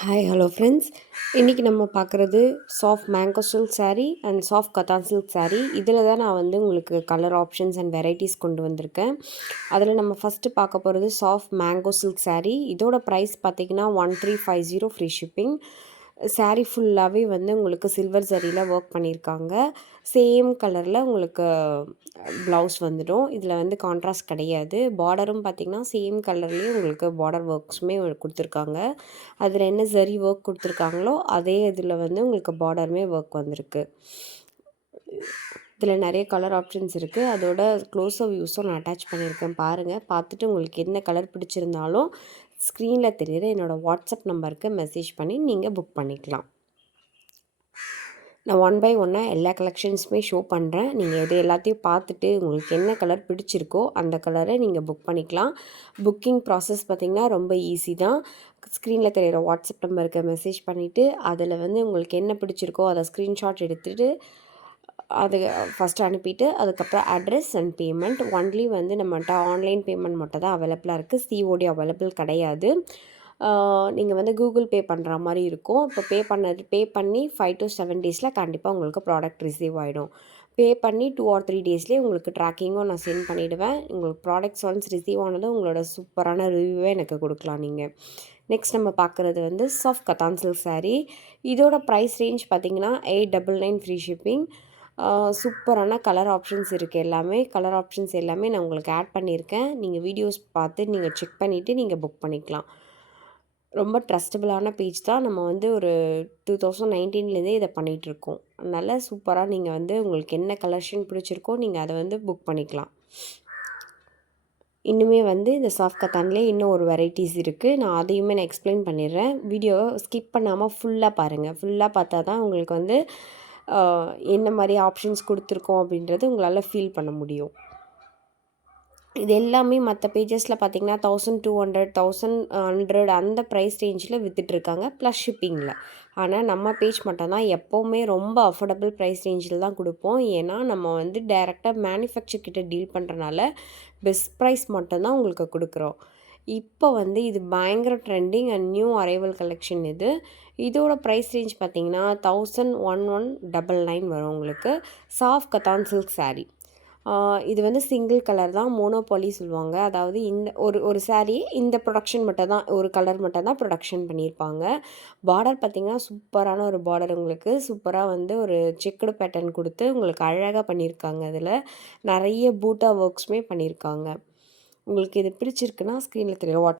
Hi hello friends இன்றைக்கி நம்ம பார்க்குறது soft mango silk sari and soft cotton silk sari இதில் தான் நான் வந்து உங்களுக்கு கலர் ஆப்ஷன்ஸ் அண்ட் வெரைட்டிஸ் கொண்டு வந்திருக்கேன். அதில் நம்ம ஃபஸ்ட்டு பார்க்க போகிறது சாஃப்ட் மேங்கோ சில்க் சாரீ இதோட ப்ரைஸ் பார்த்தீங்கன்னா one three five zero free shipping sari ஃபுல்லாகவே வந்து உங்களுக்கு சில்வர் சரியில் ஒர்க் பண்ணியிருக்காங்க சேம் கலரில் உங்களுக்கு ப்ளவுஸ் வந்துடும். இதில் வந்து கான்ட்ராஸ்ட் கிடையாது. பார்டரும் பார்த்திங்கன்னா சேம் கலர்லேயே உங்களுக்கு பார்டர் ஒர்க்ஸுமே கொடுத்துருக்காங்க. அதில் என்ன சரி ஒர்க் கொடுத்துருக்காங்களோ அதே இதில் வந்து உங்களுக்கு பார்டருமே ஒர்க் வந்திருக்கு. இதில் நிறைய கலர் ஆப்ஷன்ஸ் இருக்குது அதோட க்ளோஸப் வியூஸும் நான் அட்டாச் பண்ணியிருக்கேன். பாருங்கள் பார்த்துட்டு உங்களுக்கு என்ன கலர் பிடிச்சிருந்தாலும் ஸ்க்ரீனில் தெரிகிற என்னோடய வாட்ஸ்அப் நம்பருக்கு மெசேஜ் பண்ணி நீங்கள் புக் பண்ணிக்கலாம். நான் ஒன் பை ஒன்னாக எல்லா கலெக்ஷன்ஸுமே ஷோ பண்ணுறேன் நீங்கள் எது எல்லாத்தையும் பார்த்துட்டு உங்களுக்கு என்ன கலர் பிடிச்சிருக்கோ அந்த கலரை நீங்கள் புக் பண்ணிக்கலாம். புக்கிங் ப்ராசஸ் பார்த்திங்கன்னா ரொம்ப ஈஸி தான். ஸ்க்ரீனில் தெரியிற வாட்ஸ்அப் நம்பருக்கு மெசேஜ் பண்ணிவிட்டு அதில் வந்து உங்களுக்கு என்ன பிடிச்சிருக்கோ அதை ஸ்க்ரீன்ஷாட் எடுத்துகிட்டு அது ஃபஸ்ட்டு அனுப்பிட்டு அதுக்கப்புறம் அட்ரஸ் அண்ட் பேமெண்ட் ஒன்லி வந்து நம்மகிட்ட ஆன்லைன் பேமெண்ட் மட்டும் தான் அவைலபிளாக இருக்குது சிஓடி அவைலபிள் கிடையாது. நீங்கள் வந்து கூகுள் பே பண்ணுற மாதிரி இருக்கும். இப்போ பே பண்ணது பே பண்ணி ஃபைவ் டு செவன் டேஸில் கண்டிப்பாக உங்களுக்கு ப்ராடக்ட் ரிசீவ் ஆகிடும் பே பண்ணி டூ ஆர் த்ரீ டேஸ்லேயே உங்களுக்கு ட்ராக்கிங்கும் நான் சென்ட் பண்ணிவிடுவேன் உங்களுக்கு ப்ராடக்ட்ஸ் ஒன்ஸ் ரிசீவ் ஆனதும் உங்களோட சூப்பரான ரிவ்யூவே எனக்கு கொடுக்கலாம் நீங்கள் நெக்ஸ்ட் நம்ம பார்க்குறது வந்து சாஃப்ட் கத்தான் சில்க் சாரீ இதோட ப்ரைஸ் ரேஞ்ச் பார்த்தீங்கன்னா eight double nine free shipping சூப்பரான கலர் ஆப்ஷன்ஸ் இருக்குது எல்லாமே. கலர் ஆப்ஷன்ஸ் எல்லாமே நான் உங்களுக்கு ஆட் பண்ணியிருக்கேன். நீங்கள் வீடியோஸ் பார்த்து நீங்கள் செக் பண்ணிவிட்டு நீங்கள் புக் பண்ணிக்கலாம். ரொம்ப ட்ரஸ்டபுளான பேஜ் தான். நம்ம வந்து ஒரு டூ தௌசண்ட் நைன்டீன்லேருந்தே இதை பண்ணிகிட்ருக்கோம் அதனால் சூப்பராக நீங்கள் வந்து உங்களுக்கு என்ன கலெக்ஷன் பிடிச்சிருக்கோ நீங்கள் அதை வந்து புக் பண்ணிக்கலாம். இன்னுமே வந்து இந்த சாஃப்ட் கத்தான்லேயே இன்னும் ஒரு வெரைட்டிஸ் இருக்குது நான் அதையுமே நான் எக்ஸ்பிளைன் பண்ணிடுறேன். வீடியோவை ஸ்கிப் பண்ணாமல் ஃபுல்லாக பாருங்கள் ஃபுல்லாக பார்த்தா தான் உங்களுக்கு வந்து என்ன மாதிரி ஆப்ஷன்ஸ் கொடுத்துருக்கோம் அப்படின்றது உங்களால் ஃபீல் பண்ண முடியும். இது எல்லாமே மற்ற பேஜஸில் பார்த்தீங்கன்னா thousand two hundred thousand hundred அந்த ப்ரைஸ் ரேஞ்சில் விற்றுட்ருக்காங்க ப்ளஸ் ஷிப்பிங்கில் ஆனால் நம்ம பேஜ் மட்டும்தான் எப்போவுமே ரொம்ப அஃபோர்டபுள் ப்ரைஸ் ரேஞ்சில் தான் கொடுப்போம். ஏன்னா நம்ம வந்து டைரெக்டாக மேனுஃபேக்சர் கிட்ட டீல் பண்ணுறனால பெஸ்ட் ப்ரைஸ் மட்டும்தான் உங்களுக்கு கொடுக்குறோம். இப்போ வந்து இது பயங்கர trending and new arrival collection இது. இதோட ப்ரைஸ் ரேஞ்ச் பார்த்தீங்கன்னா thousand one one double nine வரும் உங்களுக்கு. சாஃப்ட் கத்தான் சில்க் சாரீ இது வந்து சிங்கிள் கலர் தான் மோனோபாலி சொல்லுவாங்க. அதாவது இந்த ஒரு ஒரு சாரீ இந்த ப்ரொடக்ஷன் மட்டும் தான் ஒரு கலர் மட்டும் தான் ப்ரொடக்ஷன் பண்ணியிருப்பாங்க. பார்டர் பார்த்திங்கன்னா சூப்பரான ஒரு பார்டர் உங்களுக்கு. சூப்பராக வந்து ஒரு செக்குடு பேட்டர்ன் கொடுத்து உங்களுக்கு அழகாக பண்ணியிருக்காங்க அதில். நிறைய பூட்டா ஒர்க்ஸுமே பண்ணியிருக்காங்க. உங்களுக்கு இது பிடிச்சிருக்குன்னா ஸ்க்ரீனில் தெரியும். வாட்